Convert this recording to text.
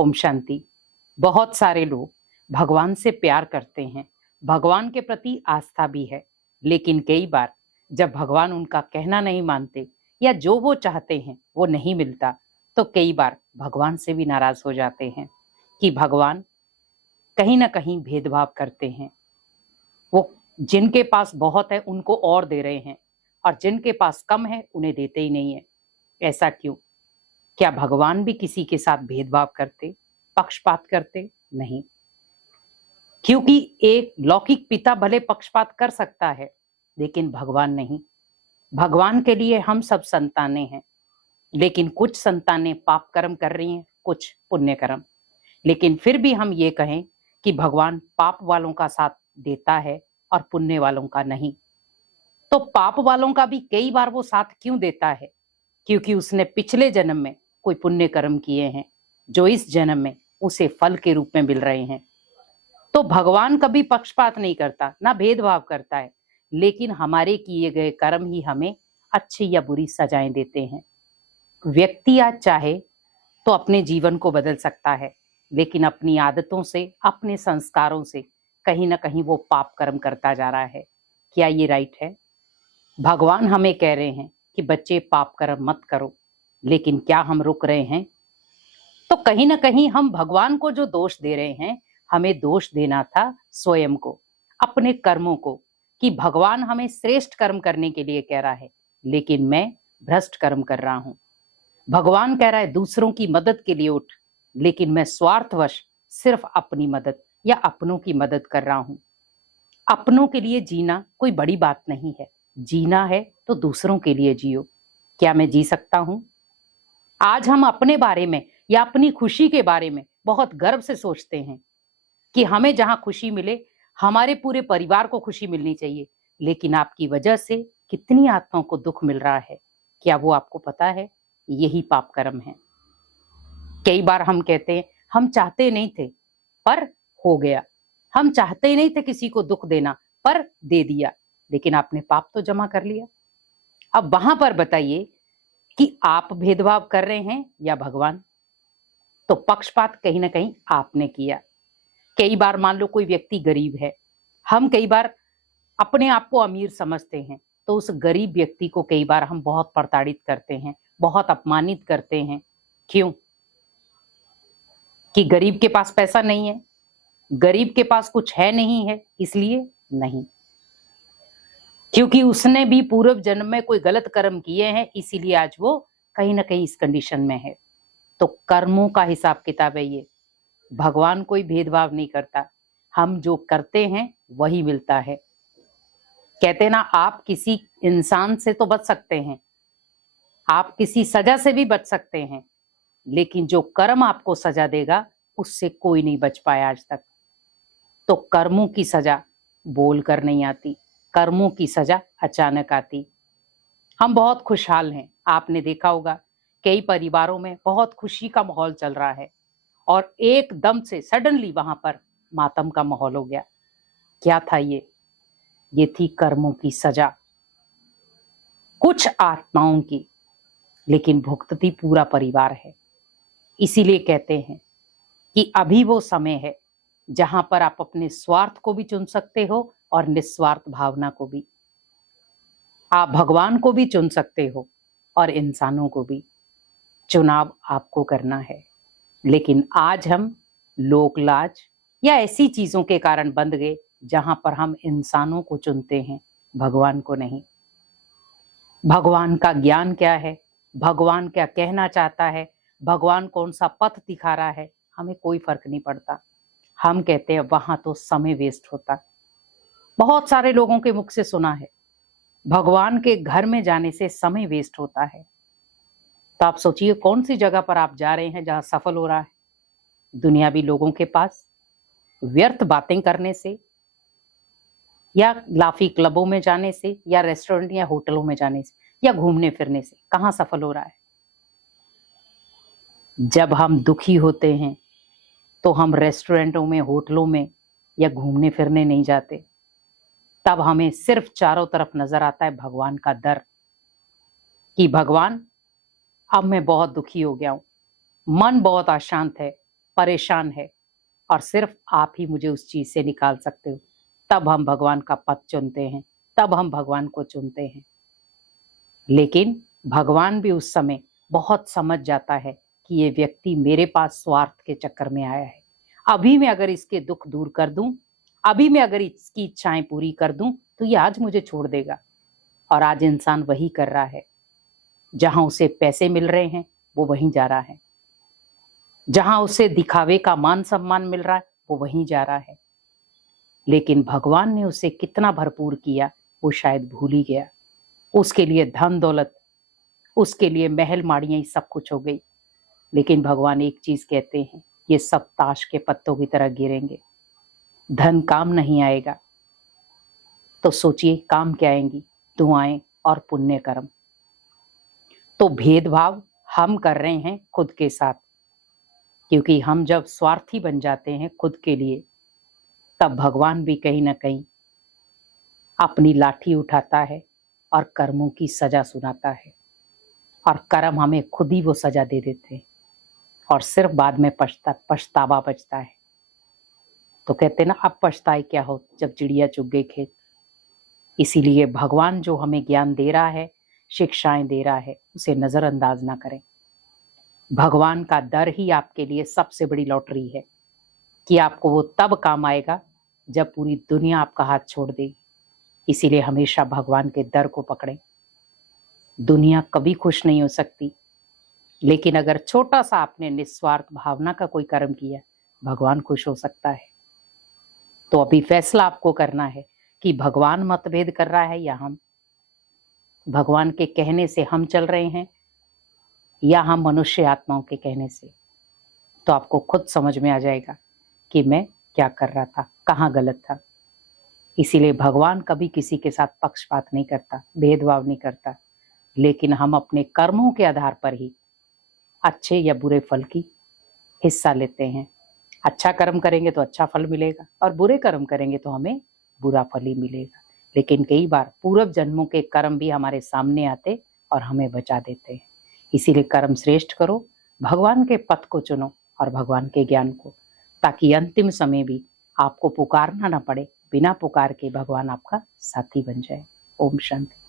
ओम शांति। बहुत सारे लोग भगवान से प्यार करते हैं, भगवान के प्रति आस्था भी है, लेकिन कई बार जब भगवान उनका कहना नहीं मानते या जो वो चाहते हैं वो नहीं मिलता, तो कई बार भगवान से भी नाराज हो जाते हैं कि भगवान कहीं ना कहीं भेदभाव करते हैं। वो जिनके पास बहुत है उनको और दे रहे हैं और जिनके पास कम है उन्हें देते ही नहीं है। ऐसा क्यों? क्या भगवान भी किसी के साथ भेदभाव करते, पक्षपात करते? नहीं, क्योंकि एक लौकिक पिता भले पक्षपात कर सकता है लेकिन भगवान नहीं। भगवान के लिए हम सब संतानें हैं, लेकिन कुछ संतानें पाप कर्म कर रही हैं, कुछ पुण्य कर्म। लेकिन फिर भी हम ये कहें कि भगवान पाप वालों का साथ देता है और पुण्य वालों का नहीं, तो पाप वालों का भी कई बार वो साथ क्यों देता है? क्योंकि उसने पिछले जन्म में कोई पुण्य कर्म किए हैं जो इस जन्म में उसे फल के रूप में मिल रहे हैं। तो भगवान कभी पक्षपात नहीं करता, ना भेदभाव करता है, लेकिन हमारे किए गए कर्म ही हमें अच्छी या बुरी सजाएं देते हैं। व्यक्ति आज चाहे तो अपने जीवन को बदल सकता है, लेकिन अपनी आदतों से, अपने संस्कारों से कहीं ना कहीं वो पाप कर्म करता जा रहा है। क्या ये राइट है? भगवान हमें कह रहे हैं कि बच्चे पाप कर्म मत करो, लेकिन क्या हम रुक रहे हैं? तो कहीं ना कहीं हम भगवान को जो दोष दे रहे हैं, हमें दोष देना था स्वयं को, अपने कर्मों को, कि भगवान हमें श्रेष्ठ कर्म करने के लिए कह रहा है लेकिन मैं भ्रष्ट कर्म कर रहा हूं। भगवान कह रहा है दूसरों की मदद के लिए उठ, लेकिन मैं स्वार्थवश सिर्फ अपनी मदद या अपनों की मदद कर रहा हूं। अपनों के लिए जीना कोई बड़ी बात नहीं है, जीना है तो दूसरों के लिए जियो। क्या मैं जी सकता हूं? आज हम अपने बारे में या अपनी खुशी के बारे में बहुत गर्व से सोचते हैं कि हमें जहां खुशी मिले, हमारे पूरे परिवार को खुशी मिलनी चाहिए, लेकिन आपकी वजह से कितनी आत्माओं को दुख मिल रहा है, क्या वो आपको पता है? यही पाप कर्म है। कई बार हम कहते हैं हम चाहते नहीं थे पर हो गया, हम चाहते ही नहीं थे किसी को दुख देना पर दे दिया, लेकिन आपने पाप तो जमा कर लिया। अब वहां पर बताइए कि आप भेदभाव कर रहे हैं या भगवान? तो पक्षपात कहीं ना कहीं आपने किया। कई बार मान लो कोई व्यक्ति गरीब है, हम कई बार अपने आप को अमीर समझते हैं, तो उस गरीब व्यक्ति को कई बार हम बहुत प्रताड़ित करते हैं, बहुत अपमानित करते हैं। क्यों? कि गरीब के पास पैसा नहीं है, गरीब के पास कुछ है नहीं है, इसलिए नहीं, क्योंकि उसने भी पूर्व जन्म में कोई गलत कर्म किए हैं, इसीलिए आज वो कहीं ना कहीं इस कंडीशन में है। तो कर्मों का हिसाब किताब है ये। भगवान कोई भेदभाव नहीं करता, हम जो करते हैं वही मिलता है। कहते ना, आप किसी इंसान से तो बच सकते हैं, आप किसी सजा से भी बच सकते हैं, लेकिन जो कर्म आपको सजा देगा उससे कोई नहीं बच पाया आज तक। तो कर्मों की सजा बोल कर नहीं आती, कर्मों की सजा अचानक आती। हम बहुत खुशहाल हैं, आपने देखा होगा कई परिवारों में बहुत खुशी का माहौल चल रहा है और एकदम से सडनली वहां पर मातम का माहौल हो गया। क्या था ये थी कर्मों की सजा, कुछ आत्माओं की, लेकिन भुगतती पूरा परिवार है। इसीलिए कहते हैं कि अभी वो समय है जहां पर आप अपने स्वार्थ को भी चुन सकते हो और निस्वार्थ भावना को भी। आप भगवान को भी चुन सकते हो और इंसानों को भी। चुनाव आपको करना है, लेकिन आज हम लोक लाज या ऐसी चीजों के कारण बंध गए जहां पर हम इंसानों को चुनते हैं, भगवान को नहीं। भगवान का ज्ञान क्या है, भगवान क्या कहना चाहता है, भगवान कौन सा पथ दिखा रहा है, हमें कोई फर्क नहीं पड़ता। हम कहते हैं वहां तो समय वेस्ट होता। बहुत सारे लोगों के मुख से सुना है भगवान के घर में जाने से समय वेस्ट होता है। तो आप सोचिए कौन सी जगह पर आप जा रहे हैं जहां सफल हो रहा है? दुनियावी लोगों के पास व्यर्थ बातें करने से, या लाफी क्लबों में जाने से, या रेस्टोरेंट या होटलों में जाने से, या घूमने फिरने से कहां सफल हो रहा है? जब हम दुखी होते हैं तो हम रेस्टोरेंटों में, होटलों में या घूमने फिरने नहीं जाते, तब हमें सिर्फ चारों तरफ नजर आता है भगवान का डर कि भगवान अब मैं बहुत दुखी हो गया हूं, मन बहुत अशांत है, परेशान है और सिर्फ आप ही मुझे उस चीज से निकाल सकते हो, तब हम भगवान का पथ चुनते हैं, तब हम भगवान को चुनते हैं। लेकिन भगवान भी उस समय बहुत समझ जाता है कि ये व्यक्ति मेरे पास स्वार्थ के चक्कर में आया है। अभी मैं अगर इसके दुख दूर कर दूं, अभी मैं अगर इसकी इच्छाएं पूरी कर दूं, तो ये आज मुझे छोड़ देगा। और आज इंसान वही कर रहा है। जहां उसे पैसे मिल रहे हैं वो वहीं जा रहा है, जहां उसे दिखावे का मान सम्मान मिल रहा है वो वहीं जा रहा है। लेकिन भगवान ने उसे कितना भरपूर किया वो शायद भूल ही गया। उसके लिए धन दौलत, उसके लिए महल माड़ियां सब कुछ हो गई। लेकिन भगवान एक चीज कहते हैं, ये सब ताश के पत्तों की तरह गिरेंगे, धन काम नहीं आएगा। तो सोचिए काम क्या आएंगी? दुआएं और पुण्य कर्म। तो भेदभाव हम कर रहे हैं खुद के साथ, क्योंकि हम जब स्वार्थी बन जाते हैं खुद के लिए, तब भगवान भी कहीं ना कहीं अपनी लाठी उठाता है और कर्मों की सजा सुनाता है। और कर्म हमें खुद ही वो सजा दे देते हैं और सिर्फ बाद में पछतावा बचता है। तो कहते ना, अब पछताए क्या हो जब चिड़िया चुग गई खेत। इसीलिए भगवान जो हमें ज्ञान दे रहा है, शिक्षाएं दे रहा है, उसे नजरअंदाज ना करें। भगवान का दर ही आपके लिए सबसे बड़ी लॉटरी है कि आपको वो तब काम आएगा जब पूरी दुनिया आपका हाथ छोड़ देगी। इसीलिए हमेशा भगवान के दर को पकड़ें। दुनिया कभी खुश नहीं हो सकती, लेकिन अगर छोटा सा आपने निस्वार्थ भावना का कोई कर्म किया, भगवान खुश हो सकता है। तो अभी फैसला आपको करना है कि भगवान मतभेद कर रहा है या हम। भगवान के कहने से हम चल रहे हैं या हम मनुष्य आत्माओं के कहने से। तो आपको खुद समझ में आ जाएगा कि मैं क्या कर रहा था, कहाँ गलत था। इसीलिए भगवान कभी किसी के साथ पक्षपात नहीं करता, भेदभाव नहीं करता, लेकिन हम अपने कर्मों के आधार पर ही अच्छे या बुरे फल की हिस्सा लेते हैं। अच्छा कर्म करेंगे तो अच्छा फल मिलेगा और बुरे कर्म करेंगे तो हमें बुरा फल ही मिलेगा। लेकिन कई बार पूर्व जन्मों के कर्म भी हमारे सामने आते और हमें बचा देते हैं। इसीलिए कर्म श्रेष्ठ करो, भगवान के पथ को चुनो और भगवान के ज्ञान को, ताकि अंतिम समय भी आपको पुकारना ना पड़े। बिना पुकार के भगवान आपका साथी बन जाए। ओम शांति।